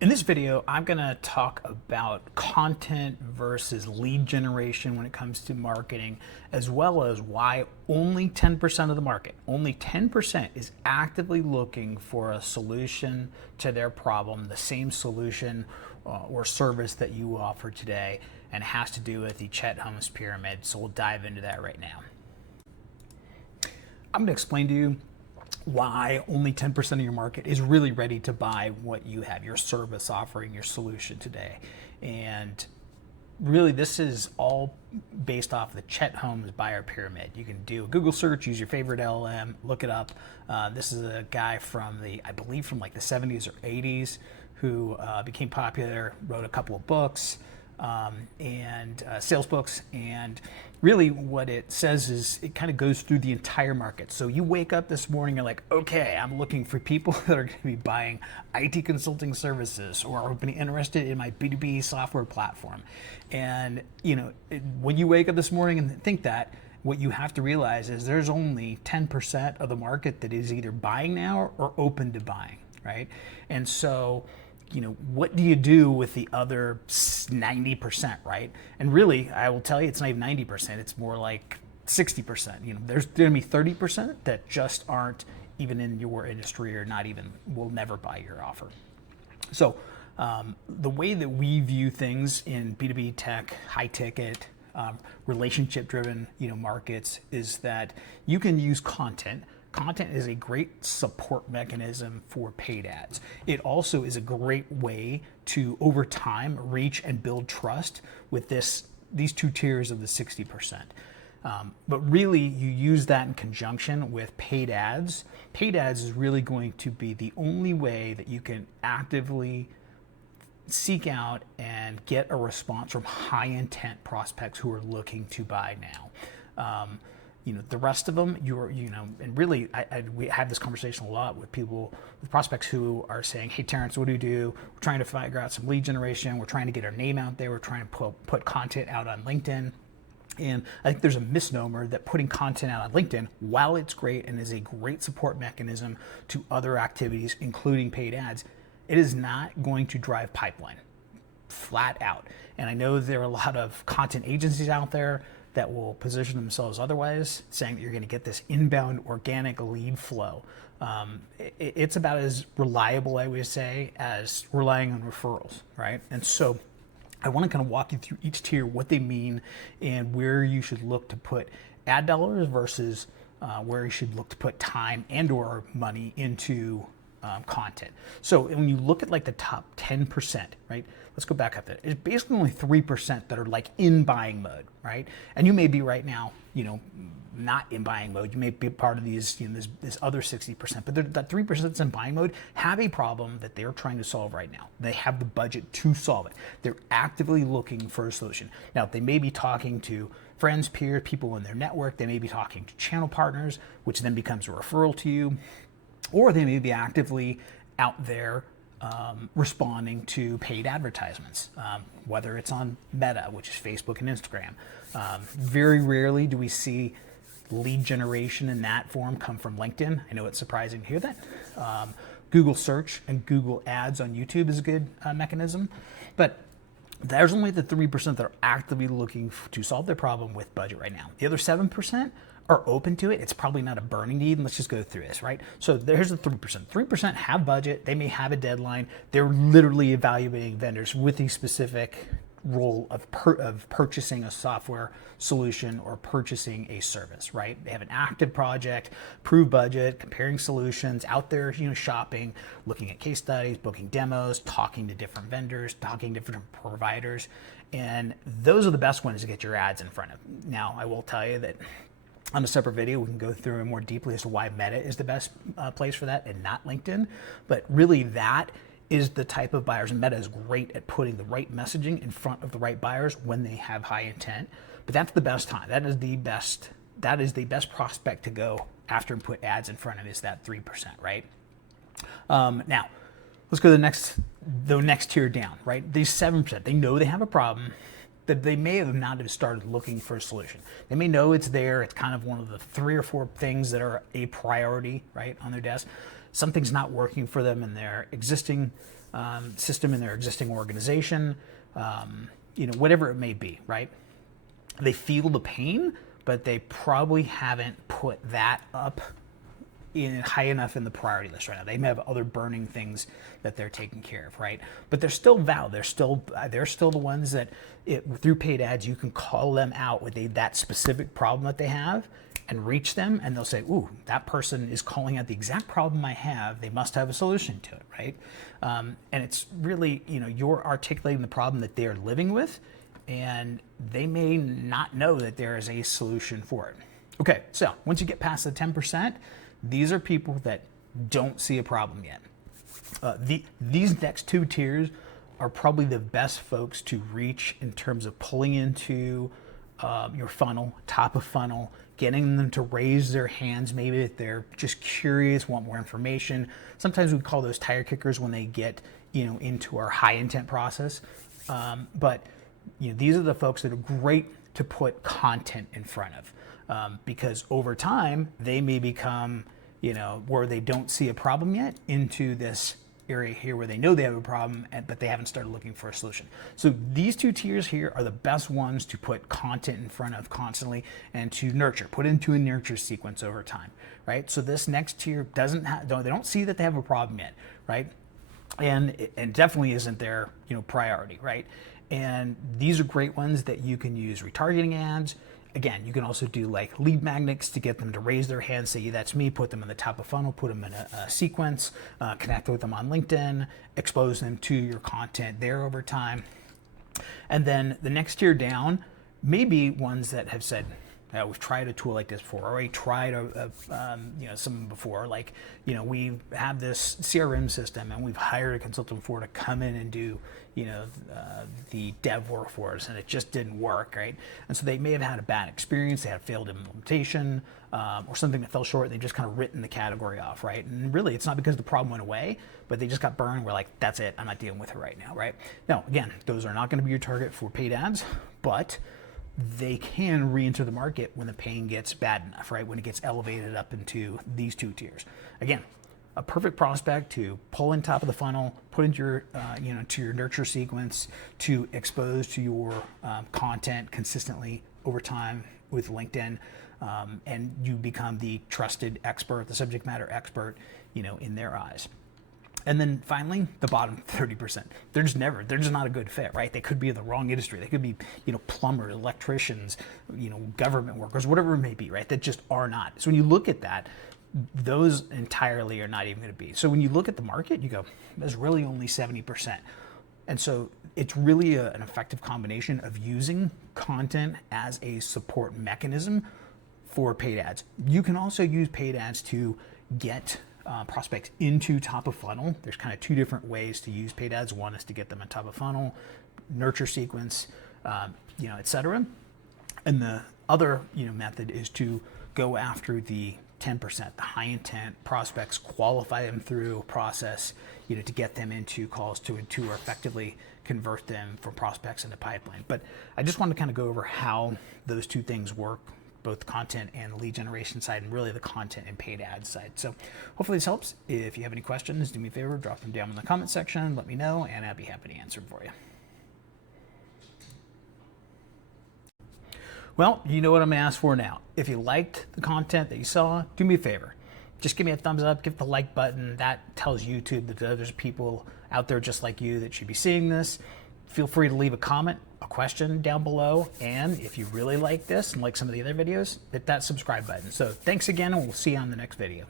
In this video, I'm going to talk about content versus lead generation when it comes to marketing, as well as why only 10% of the market, only 10% is actively looking for a solution to their problem, the same solution or service that you offer today, and it has to do with the Chet Holmes pyramid. So we'll dive into that right now. I'm going to explain to you why only 10% of your market is really ready to buy what you have, your service offering, your solution today. And really, this is all based off the Chet Holmes buyer pyramid. You can do a Google search, use your favorite LLM, look it up. This is a guy from I believe from like the 70s or 80s who became popular, wrote a couple of books, and sales books, and really what it says is it kind of goes through the entire market. So you wake up this morning, you're like, okay, I'm looking for people that are going to be buying IT consulting services or are be interested in my B2B software platform. And when you wake up this morning and think that, what you have to realize is there's only 10% of the market that is either buying now or open to buying, right? And so what do you do with the other 90%, right? And really, I will tell you, it's not even 90%, it's more like 60%. There's going to be 30% that just aren't even in your industry or will never buy your offer. So the way that we view things in B2B tech, high ticket, relationship-driven markets is that you can use content. Content is a great support mechanism for paid ads. It also is a great way to, over time, reach and build trust with these two tiers of the 60%. But really, you use that in conjunction with paid ads. Paid ads is really going to be the only way that you can actively seek out and get a response from high intent prospects who are looking to buy now. The rest of them, and really, we have this conversation a lot with prospects who are saying, hey, Terrence, what do we do? We're trying to figure out some lead generation. We're trying to get our name out there. We're trying to put content out on LinkedIn. And I think there's a misnomer that putting content out on LinkedIn, while it's great and is a great support mechanism to other activities, including paid ads, it is not going to drive pipeline, flat out. And I know there are a lot of content agencies out there that will position themselves otherwise, saying that you're going to get this inbound organic lead flow. It's about as reliable, I would say, as relying on referrals, right? And so I want to kind of walk you through each tier, what they mean, and where you should look to put ad dollars versus where you should look to put time and or money into content. So when you look at like the top 10%, right? Let's go back up there. It's basically only 3% that are like in buying mode, right? And you may be right now, not in buying mode. You may be part of these, this other 60%, but that 3% that's in buying mode have a problem that they're trying to solve right now. They have the budget to solve it. They're actively looking for a solution. Now, they may be talking to friends, peers, people in their network. They may be talking to channel partners, which then becomes a referral to you. Or they may be actively out there responding to paid advertisements, whether it's on Meta, which is Facebook and Instagram. Very rarely do we see lead generation in that form come from LinkedIn. I know it's surprising to hear that. Google search and Google ads on YouTube is a good mechanism, but there's only the 3% that are actively looking to solve their problem with budget right now. The other 7% are open to it. It's probably not a burning need, and let's just go through this, right? So there's the 3%. 3% have budget. They may have a deadline. They're literally evaluating vendors with a specific role of purchasing a software solution or purchasing a service, right? They have an active project, approved budget, comparing solutions, out there, shopping, looking at case studies, booking demos, talking to different vendors, talking to different providers, and those are the best ones to get your ads in front of. Now, I will tell you that on a separate video, we can go through it more deeply as to why Meta is the best place for that and not LinkedIn. But really, that is the type of buyers. And Meta is great at putting the right messaging in front of the right buyers when they have high intent. But that's the best time. That is the best prospect to go after and put ads in front of is that 3%, right? Now, let's go to the next tier down, right? These 7%, they know they have a problem that they may have not have started looking for a solution. They may know it's there. It's kind of one of the 3 or 4 things that are a priority, right, on their desk. something's not working for them in their existing system, in their existing organization, whatever it may be, right? They feel the pain, but they probably haven't put that up in high enough in the priority list right now. They may have other burning things that they're taking care of, right? But they're still valid. They're still the ones that through paid ads you can call them out with that specific problem that they have and reach them, and they'll say, "Ooh, that person is calling out the exact problem I have. They must have a solution to it," right? And it's really you're articulating the problem that they're living with, and they may not know that there is a solution for it. Okay, so once you get past the 10%. These are people that don't see a problem yet. These next two tiers are probably the best folks to reach in terms of pulling into your funnel, top of funnel, getting them to raise their hands. Maybe if they're just curious, want more information. Sometimes we call those tire kickers when they get into our high intent process. But these are the folks that are great to put content in front of. Because over time, they may become, where they don't see a problem yet, into this area here where they know they have a problem, but they haven't started looking for a solution. So these two tiers here are the best ones to put content in front of constantly and to nurture, put into a nurture sequence over time, right? So this next tier they don't see that they have a problem yet, right? And definitely isn't their, priority, right? And these are great ones that you can use retargeting ads. Again, you can also do like lead magnets to get them to raise their hand, say, "Yeah, that's me," put them in the top of funnel, put them in a sequence, connect with them on LinkedIn, expose them to your content there over time. And then the next tier down may be ones that have said, we've tried a tool like this before, or we tried some before. Like, we have this CRM system and we've hired a consultant to come in and do, the dev work for us, and it just didn't work, right? And so they may have had a bad experience, they had a failed implementation, or something that fell short, and they've just kind of written the category off, right? And really, it's not because the problem went away, but they just got burned. We're like, that's it, I'm not dealing with it right now, right? Now, again, those are not going to be your target for paid ads, but they can re-enter the market when the pain gets bad enough, right? When it gets elevated up into these two tiers. Again, a perfect prospect to pull in top of the funnel, put into your, to your nurture sequence, to expose to your content consistently over time with LinkedIn, and you become the trusted expert, the subject matter expert, in their eyes. And then finally, the bottom 30%. They're just not a good fit, right? They could be in the wrong industry. They could be, plumbers, electricians, government workers, whatever it may be, right? That just are not. So when you look at that, those entirely are not even going to be. So when you look at the market, you go, there's really only 70%. And so it's really an effective combination of using content as a support mechanism for paid ads. You can also use paid ads to get prospects into top of funnel. There's kind of two different ways to use paid ads. One is to get them on top of funnel, nurture sequence, etc. And the other method is to go after the 10%, the high intent prospects, qualify them through a process, to get them into calls to effectively convert them from prospects into pipeline. But I just want to kind of go over how those two things work, both content and the lead generation side, and really the content and paid ads side. So hopefully this helps. If you have any questions, do me a favor, drop them down in the comment section, let me know, and I'd be happy to answer them for you. Well, you know what I'm gonna ask for now. If you liked the content that you saw, do me a favor. Just give me a thumbs up, give the like button. That tells YouTube that there's people out there just like you that should be seeing this. Feel free to leave a comment, a question down below, and if you really like this and like some of the other videos, hit that subscribe button. So thanks again, and we'll see you on the next video.